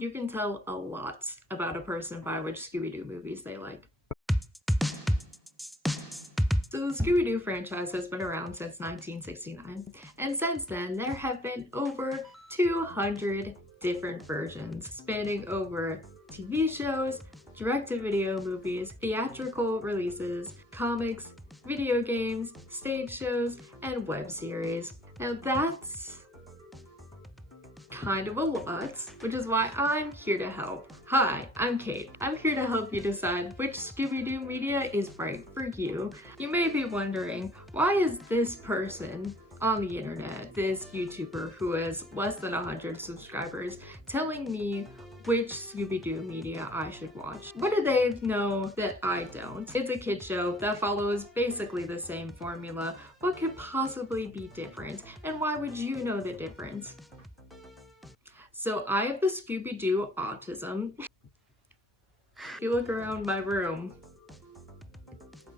You can tell a lot about a person by which Scooby-Doo movies they like. So the Scooby-Doo franchise has been around since 1969, and since then there have been over 200 different versions spanning over TV shows, direct-to-video movies, theatrical releases, comics, video games, stage shows, and web series. Now that's kind of a lot, which is why I'm here to help. Hi, I'm Kate. I'm here to help you decide which Scooby-Doo media is right for you. You may be wondering, why is this person on the internet, this YouTuber who has less than 100 subscribers, telling me which Scooby-Doo media I should watch? What do they know that I don't? It's a kid show that follows basically the same formula. What could possibly be different? And why would you know the difference? So I have the Scooby-Doo autism. If you look around my room,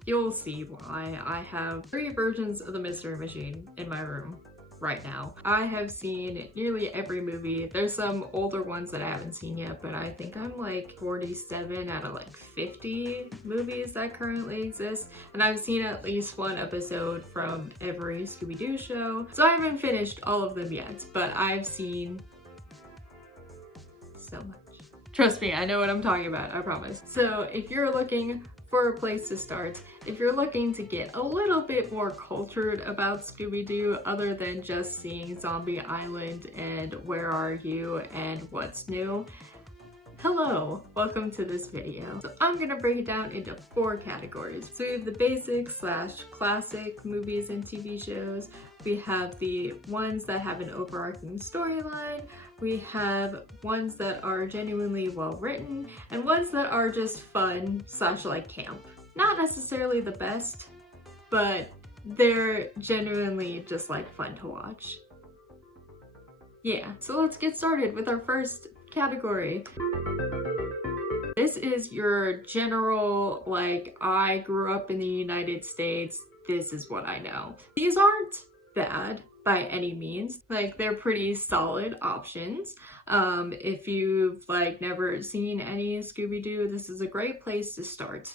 you'll see why. I have 3 versions of the Mystery Machine in my room right now. I have seen nearly every movie. There's some older ones that I haven't seen yet, but I think I'm like 47 out of like 50 movies that currently exist. And I've seen at least one episode from every Scooby-Doo show. So I haven't finished all of them yet, but I've seen so much. Trust me, I know what I'm talking about, I promise. So if you're looking for a place to start, if you're looking to get a little bit more cultured about Scooby-Doo other than just seeing Zombie Island and Where Are You and What's New, hello, welcome to this video. So I'm gonna break it down into 4 categories. So we have the basic / classic movies and TV shows. We have the ones that have an overarching storyline. We have ones that are genuinely well written, and ones that are just fun / like camp. Not necessarily the best, but they're genuinely just like fun to watch. Yeah, so let's get started with our first category. This is your general, like, I grew up in the United States, this is what I know. These aren't bad by any means. Like, they're pretty solid options. If you've like never seen any Scooby-Doo, this is a great place to start.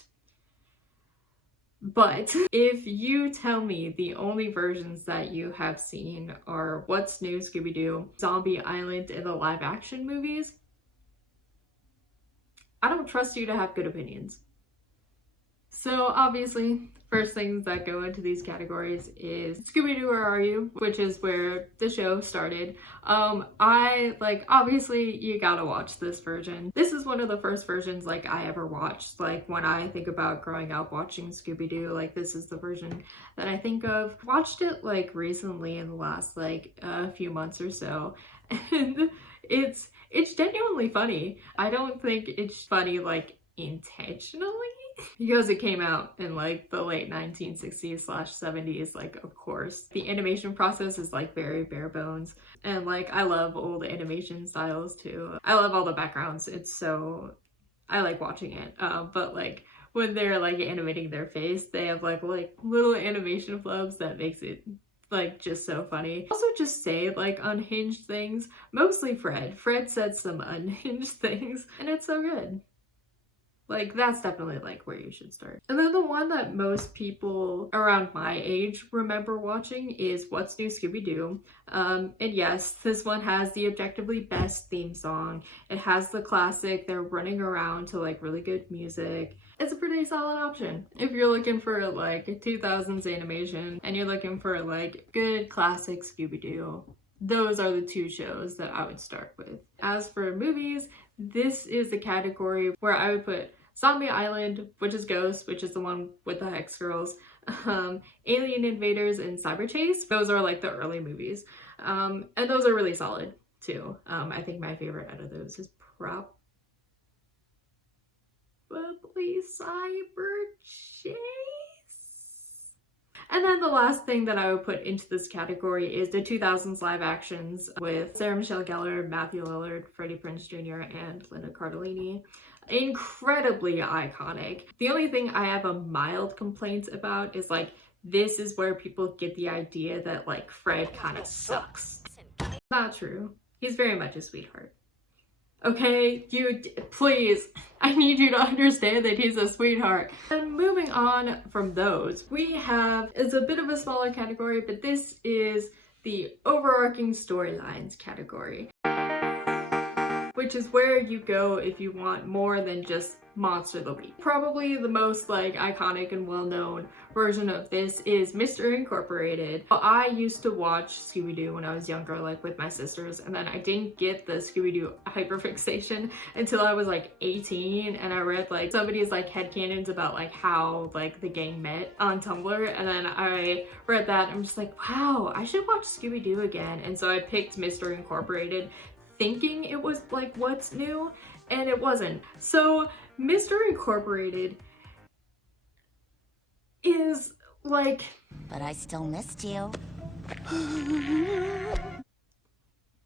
But if you tell me the only versions that you have seen are What's New Scooby-Doo, Zombie Island, and the live action movies, I don't trust you to have good opinions. So obviously, first things that go into these categories is Scooby-Doo, Where Are You? Which is where the show started. Obviously you gotta watch this version. This is one of the first versions like I ever watched. Like when I think about growing up watching Scooby-Doo, like this is the version that I think of. Watched it like recently in the last like a few months or so, and it's genuinely funny. I don't think it's funny like intentionally, because it came out in like the late 1960s / 70s, like of course. The animation process is like very bare bones, and like I love old animation styles too. I love all the backgrounds, I like watching it. But like when they're like animating their face, they have like little animation flubs that makes it like just so funny. Also just say like unhinged things, mostly Fred said some unhinged things, and it's so good. Like, that's definitely like where you should start. And then the one that most people around my age remember watching is What's New Scooby-Doo. And yes, this one has the objectively best theme song. It has the classic, they're running around to like really good music. It's a pretty solid option. If you're looking for like 2000s animation and you're looking for like good classic Scooby-Doo, those are the 2 shows that I would start with. As for movies, this is the category where I would put Zombie Island, which is Ghost, which is the one with the Hex Girls, Alien Invaders, and Cyber Chase. Those are like the early movies. And those are really solid too. I think my favorite out of those is probably Cyber Chase. And then the last thing that I would put into this category is the 2000s live actions with Sarah Michelle Gellar, Matthew Lillard, Freddie Prinze Jr., and Linda Cardellini. Incredibly iconic. The only thing I have a mild complaint about is like, this is where people get the idea that like Fred kind of sucks. Not true. He's very much a sweetheart. Okay, please, I need you to understand that he's a sweetheart. And moving on from those, we have, it's a bit of a smaller category, but this is the overarching storylines category, which is where you go if you want more than just Monster of the Week. Probably the most like iconic and well-known version of this is Mr. Incorporated. I used to watch Scooby-Doo when I was younger, like with my sisters, and then I didn't get the Scooby-Doo hyperfixation until I was like 18, and I read like somebody's like headcanons about like how like the gang met on Tumblr, and then I read that and I'm just like, wow, I should watch Scooby-Doo again. And so I picked Mr. Incorporated thinking it was like what's new, and it wasn't. So Mr. Incorporated is like, but I still missed you.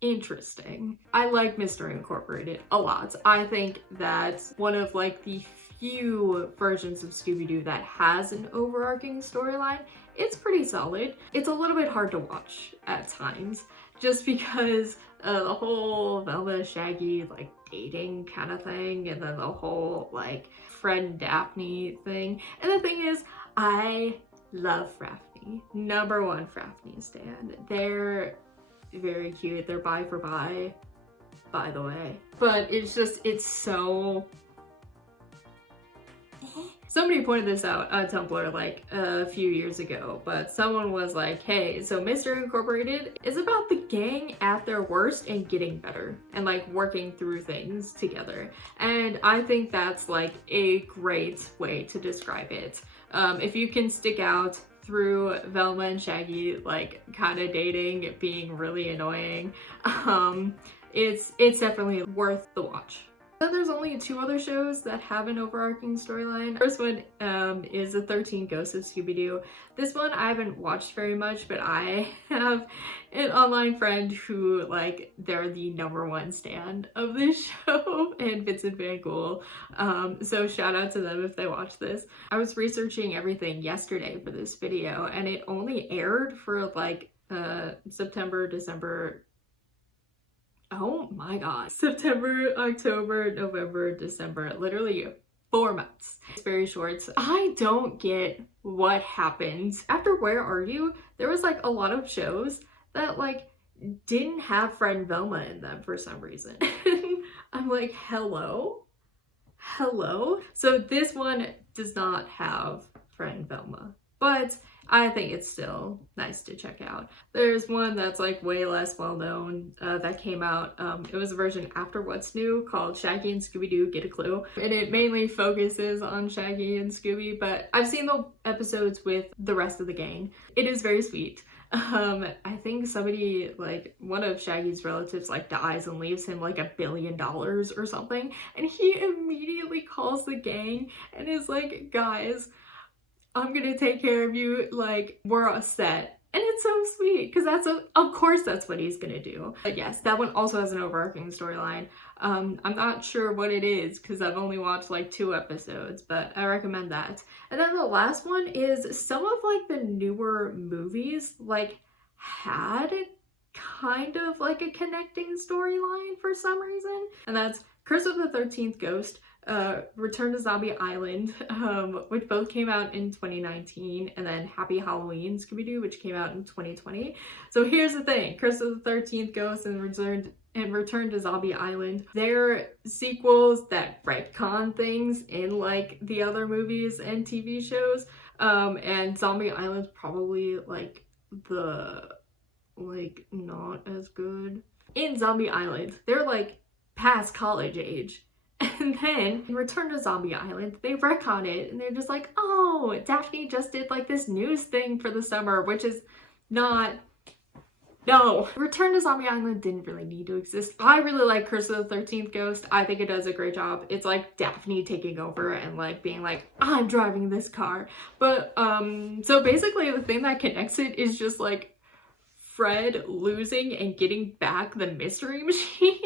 Interesting. I like Mr. Incorporated a lot. I think that's one of like the few versions of Scooby-Doo that has an overarching storyline. It's pretty solid. It's a little bit hard to watch at times just because the whole Velma Shaggy like dating kind of thing, and then the whole like Fred and Daphne thing. And the thing is, I love Daphne. Number one Daphne stan. They're very cute. They're bi for bi, by the way. But it's just, it's so... Somebody pointed this out on Tumblr like a few years ago, but someone was like, hey, so Mr. Incorporated is about the gang at their worst and getting better and like working through things together. And I think that's like a great way to describe it. If you can stick out through Velma and Shaggy like kind of dating, being really annoying, it's definitely worth the watch. There's only 2 other shows that have an overarching storyline. First one is The 13 Ghosts of Scooby-Doo. This one I haven't watched very much, but I have an online friend who, like, they're the #1 stan of this show, and Vincent Van Gogh. So shout out to them if they watch this. I was researching everything yesterday for this video, and it only aired for like September, December, oh my god, September, October, November, December, literally 4 months. It's very short. I don't get what happened. After Where Are You, there was like a lot of shows that like didn't have Fred and Velma in them for some reason. I'm like, hello? Hello? So this one does not have Fred and Velma, but I think it's still nice to check out. There's one that's like way less well known that came out. It was a version after What's New called Shaggy and Scooby-Doo Get a Clue. And it mainly focuses on Shaggy and Scooby, but I've seen the episodes with the rest of the gang. It is very sweet. I think somebody, like one of Shaggy's relatives like dies and leaves him like $1 billion or something. And he immediately calls the gang and is like, guys, I'm gonna take care of you, like, we're all set. And it's so sweet, because of course that's what he's gonna do. But yes, that one also has an overarching storyline. I'm not sure what it is, because I've only watched like 2 episodes, but I recommend that. And then the last one is some of like the newer movies, like, had kind of like a connecting storyline for some reason. And that's Curse of the 13th Ghost, Return to Zombie Island, which both came out in 2019, and then Happy Halloween Scooby-Doo, which came out in 2020. So here's the thing, Curse of the 13th Ghost and Return to Zombie Island, they're sequels that retcon things in like the other movies and TV shows, and Zombie Island's probably like not as good. In Zombie Island, they're like past college age. And then in Return to Zombie Island, they retcon it and they're just like, oh, Daphne just did like this news thing for the summer, which is not, no. Return to Zombie Island didn't really need to exist. I really like Curse of the 13th Ghost. I think it does a great job. It's like Daphne taking over and like being like, I'm driving this car. But so basically the thing that connects it is just like Fred losing and getting back the mystery machine.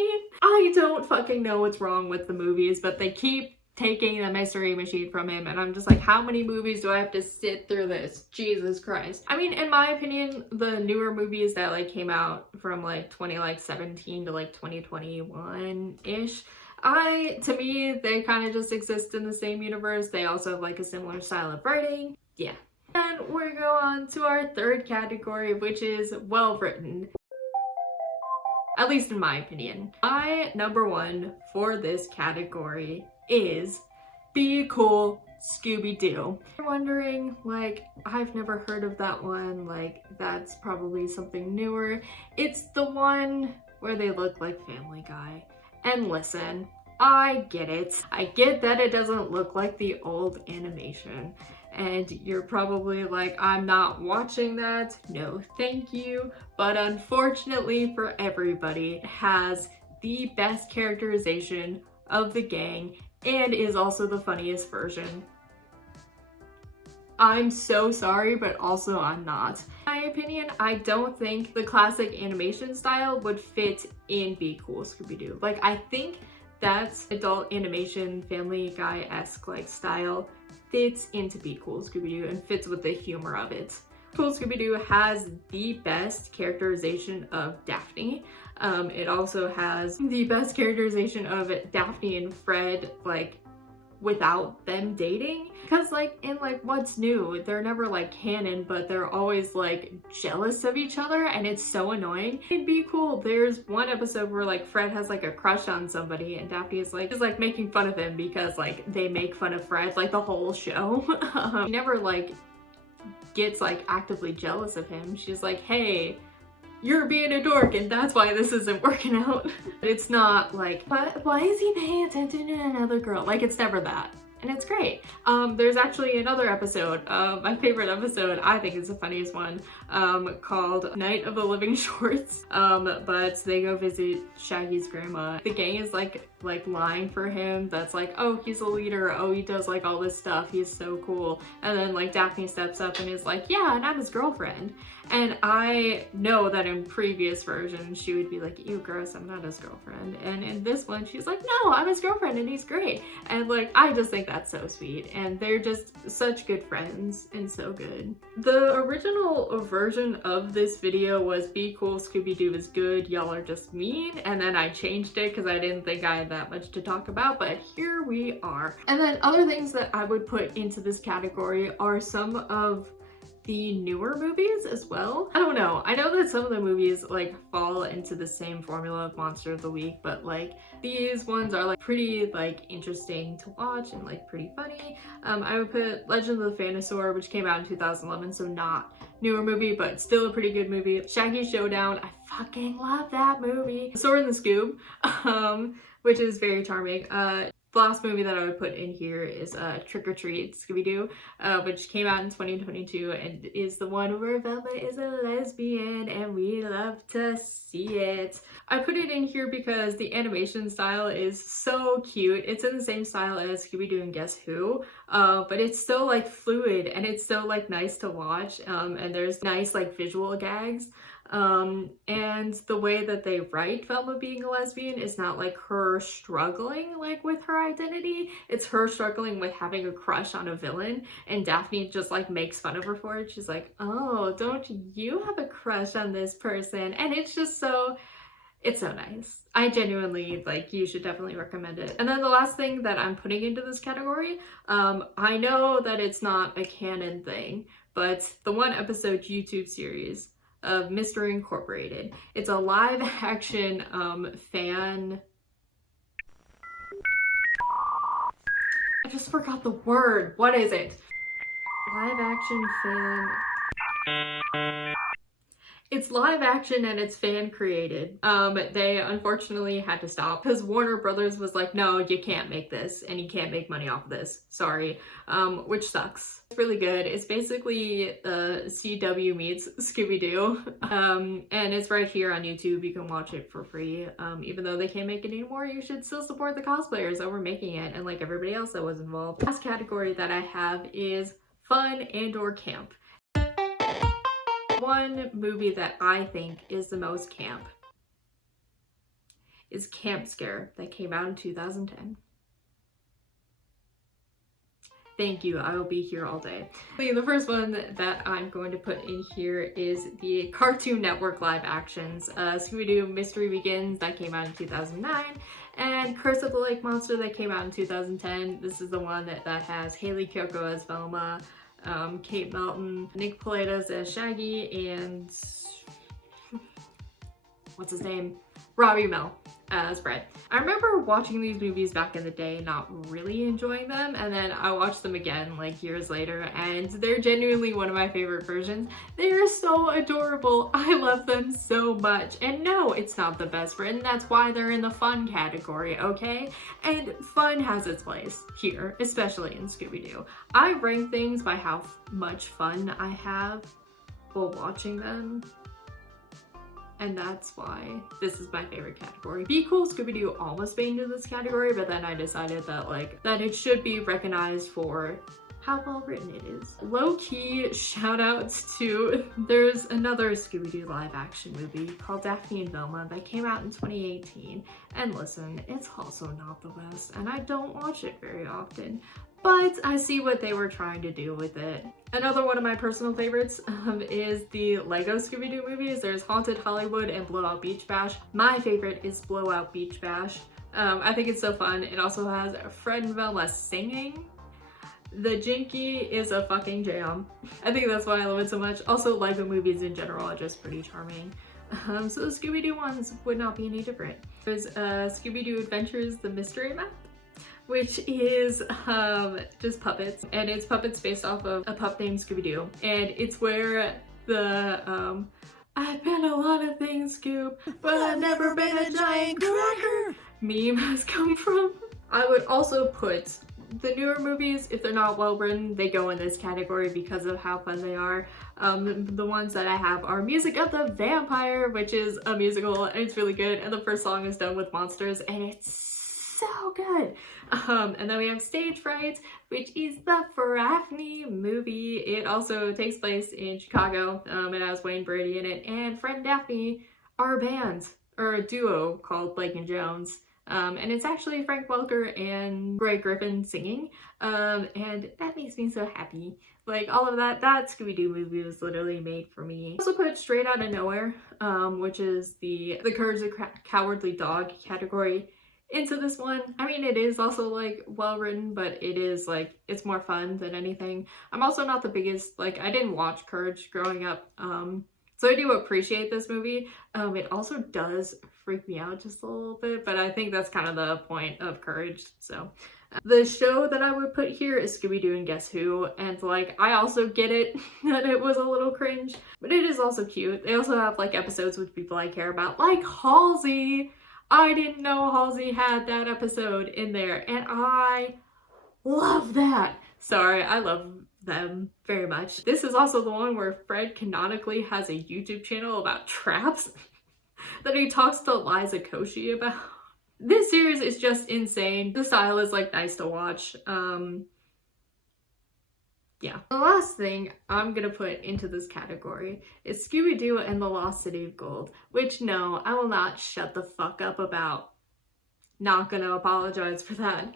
I don't fucking know what's wrong with the movies, but they keep taking the mystery machine from him, and I'm just like, how many movies do I have to sit through this? Jesus Christ. I mean, in my opinion, the newer movies that like came out from like 2017 to like 2021-ish, to me, they kind of just exist in the same universe. They also have like a similar style of writing. Yeah. And we go on to our third category, which is well written. At least in my opinion. My number one for this category is Be Cool, Scooby-Doo. You're wondering, like, I've never heard of that one, like, that's probably something newer. It's the one where they look like Family Guy. And listen, I get it. I get that it doesn't look like the old animation. And you're probably like, I'm not watching that. No, thank you. But unfortunately for everybody, it has the best characterization of the gang and is also the funniest version. I'm so sorry, but also I'm not. In my opinion, I don't think the classic animation style would fit in Be Cool, Scooby-Doo. Like, I think that's adult animation, Family Guy-esque like style fits into Be Cool, Scooby-Doo and fits with the humor of it. Cool Scooby-Doo has the best characterization of Daphne. It also has the best characterization of Daphne and Fred, like, without them dating. Because like in like What's New, they're never like canon, but they're always like jealous of each other, and it's so annoying. It'd be cool. There's one episode where like Fred has like a crush on somebody and Daphne is like making fun of him because like they make fun of Fred like the whole show. She never like gets like actively jealous of him. She's like, hey, you're being a dork and that's why this isn't working out. It's not like, why is he paying attention to another girl? Like, it's never that. And it's great. There's actually another episode, my favorite episode, I think is the funniest one, called Night of the Living Shorts. But they go visit Shaggy's grandma. The gang is like lying for him. That's like, oh, he's a leader. Oh, he does like all this stuff. He's so cool. And then like Daphne steps up and is like, yeah, and I'm his girlfriend. And I know that in previous versions, she would be like, ew, gross, I'm not his girlfriend. And in this one, she's like, no, I'm his girlfriend and he's great. And like, I just think that's so sweet. And they're just such good friends and so good. The original version of this video was Be Cool, Scooby-Doo is good, y'all are just mean. And then I changed it because I didn't think I had that much to talk about, but here we are. And then other things that I would put into this category are some of the newer movies as well. I don't know. I know that some of the movies like fall into the same formula of Monster of the Week, but like these ones are like pretty like interesting to watch and like pretty funny. I would put Legend of the Phantasy, which came out in 2011, so not newer movie, but still a pretty good movie. Shaggy Showdown, I fucking love that movie. Sword in the Scoob, which is very charming. The last movie that I would put in here is Trick or Treat, Scooby-Doo, which came out in 2022 and is the one where Velma is a lesbian and we love to see it. I put it in here because the animation style is so cute. It's in the same style as Scooby-Doo and Guess Who, but it's so like fluid and it's so like nice to watch, and there's nice like visual gags. And the way that they write Velma being a lesbian is not like her struggling like with her identity, it's her struggling with having a crush on a villain, and Daphne just like makes fun of her for it. She's like, oh, don't you have a crush on this person? And it's just so, it's so nice. I genuinely, like, you should definitely recommend it. And then the last thing that I'm putting into this category, I know that it's not a canon thing, but the one episode YouTube series of Mystery Incorporated. It's a live action fan. I just forgot the word. What is it? Live action fan. It's live action and it's fan created. They unfortunately had to stop because Warner Brothers was like, no, you can't make this and you can't make money off of this. Sorry. Which sucks. It's really good. It's basically CW meets Scooby-Doo. And it's right here on YouTube. You can watch it for free. Even though they can't make it anymore, you should still support the cosplayers that were making it and like everybody else that was involved. The last category that I have is fun and or camp. One movie that I think is the most camp is Camp Scare, that came out in 2010. Thank you, I will be here all day. The first one that I'm going to put in here is the Cartoon Network live actions. Scooby-Doo Mystery Begins, that came out in 2009, and Curse of the Lake Monster, that came out in 2010. This is the one that has Haley Kiyoko as Velma, Kate Melton, Nick Pilatus as Shaggy, and what's his name? Robbie Mel as Fred. I remember watching these movies back in the day, not really enjoying them, and then I watched them again like years later, and they're genuinely one of my favorite versions. They are so adorable. I love them so much. And no, it's not the best written. That's why they're in the fun category, okay? And fun has its place here, especially in Scooby-Doo. I rank things by how much fun I have while watching them. And that's why this is my favorite category. Be Cool Scooby-Doo almost made into this category, but then I decided that it should be recognized for how well written it is. Low-key shout outs to, there's another Scooby-Doo live action movie called Daphne and Velma that came out in 2018. And listen, it's also not the best, and I don't watch it very often, but I see what they were trying to do with it. Another one of my personal favorites is the Lego Scooby-Doo movies. There's Haunted Hollywood and Blowout Beach Bash. My favorite is Blowout Beach Bash. I think it's so fun. It also has Fred and Velma singing. The Jinky is a fucking jam. I think that's why I love it so much. Also, Lego movies in general are just pretty charming. So the Scooby-Doo ones would not be any different. There's Scooby-Doo Adventures, the Mystery Map, which is just puppets, and it's puppets based off of a pup named Scooby-Doo, and it's where the I've been a lot of things, Scoob, but I've never been a giant cracker meme has come from. I would also put the newer movies, if they're not well written, they go in this category because of how fun they are. The ones that I have are Music of the Vampire, which is a musical, and it's really good, and the first song is done with monsters, and it's so good. And then we have Stage Fright, which is the Faraffney movie. It also takes place in Chicago. It has Wayne Brady in it, and Fred and Daphne are a band, or a duo called Blake and Jones. And it's actually Frank Welker and Greg Griffin singing, and that makes me so happy. Like, all of that Scooby-Doo movie was literally made for me. I also put Straight Outta Nowhere, which is the Courage the Cowardly Dog category, into this one. I mean, it is also like well written, but it is like, it's more fun than anything. I'm also not the biggest, like, I didn't watch Courage growing up, so I do appreciate this movie. It also does freak me out just a little bit, but I think that's kind of the point of Courage. So the show that I would put here is Scooby-Doo and Guess Who, and like, I also get it that it was a little cringe, but it is also cute. They also have like episodes with people I care about, like Halsey. I didn't know Halsey had that episode in there, and I love that. Sorry, I love them very much. This is also the one where Fred canonically has a YouTube channel about traps that he talks to Liza Koshy about. This series is just insane. The style is like nice to watch. Yeah. The last thing I'm gonna put into this category is Scooby-Doo and the Lost City of Gold, which no, I will not shut the fuck up about. Not gonna apologize for that.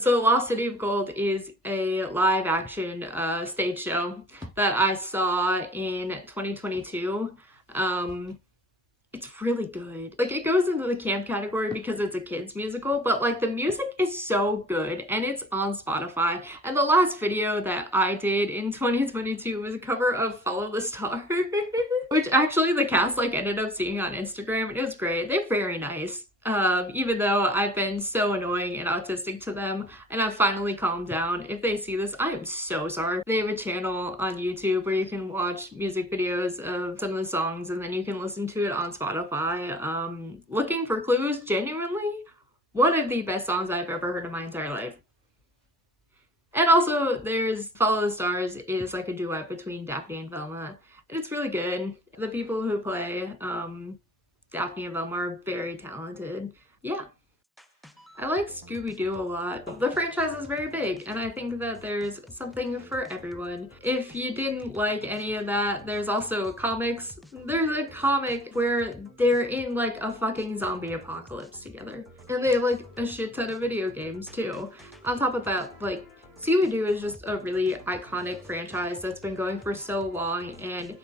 So Lost City of Gold is a live action stage show that I saw in 2022. It's really good. Like, it goes into the camp category because it's a kids musical, but like, the music is so good, and it's on Spotify. And the last video that I did in 2022 was a cover of Follow the Star, which actually the cast like ended up seeing on Instagram, and it was great. They're very nice. Even though I've been so annoying and autistic to them, and I've finally calmed down. If they see this, I am so sorry. They have a channel on YouTube where you can watch music videos of some of the songs, and then you can listen to it on Spotify. Looking for Clues, genuinely one of the best songs I've ever heard in my entire life. And also there's Follow the Stars is like a duet between Daphne and Velma, and it's really good. The people who play Daphne and Velma are very talented. Yeah. I like Scooby-Doo a lot. The franchise is very big, and I think that there's something for everyone. If you didn't like any of that, there's also comics. There's a comic where they're in like a fucking zombie apocalypse together. And they have like a shit ton of video games too. On top of that, like, Scooby-Doo is just a really iconic franchise that's been going for so long, and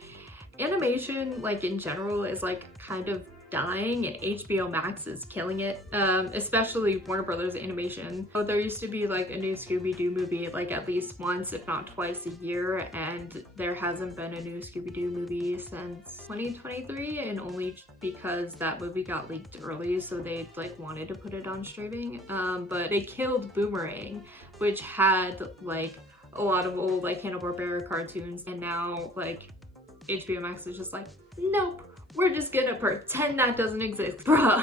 animation, like in general, is like kind of dying, and HBO Max is killing it, especially Warner Brothers Animation. So there used to be like a new Scooby-Doo movie like at least once, if not twice a year, and there hasn't been a new Scooby-Doo movie since 2023, and only because that movie got leaked early, so they like wanted to put it on streaming. But they killed Boomerang, which had like a lot of old like Hanna-Barbera cartoons, and now like HBO Max is just like, nope, we're just gonna pretend that doesn't exist, bruh.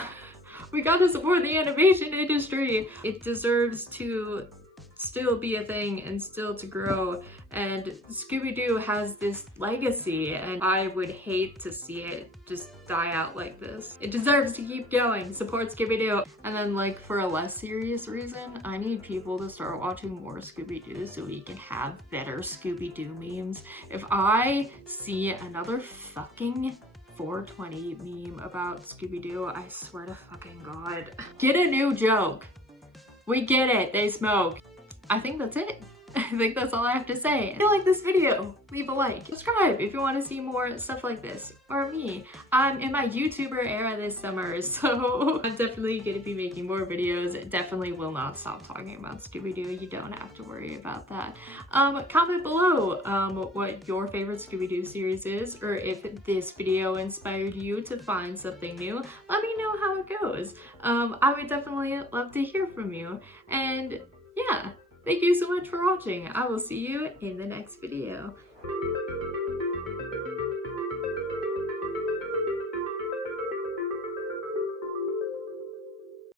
We gotta support the animation industry. It deserves to still be a thing and still to grow, and Scooby-Doo has this legacy, and I would hate to see it just die out like this. It deserves to keep going. Support Scooby-Doo. And then like for a less serious reason, I need people to start watching more Scooby-Doo so we can have better Scooby-Doo memes. If I see another fucking 420 meme about Scooby-Doo, I swear to fucking God. Get a new joke. We get it, they smoke. I think that's it. I think that's all I have to say. If you like this video, leave a like. Subscribe if you want to see more stuff like this. Or me. I'm in my YouTuber era this summer, so I'm definitely going to be making more videos. Definitely will not stop talking about Scooby-Doo. You don't have to worry about that. Comment below what your favorite Scooby-Doo series is, or if this video inspired you to find something new. Let me know how it goes. I would definitely love to hear from you. And yeah. Thank you so much for watching. I will see you in the next video.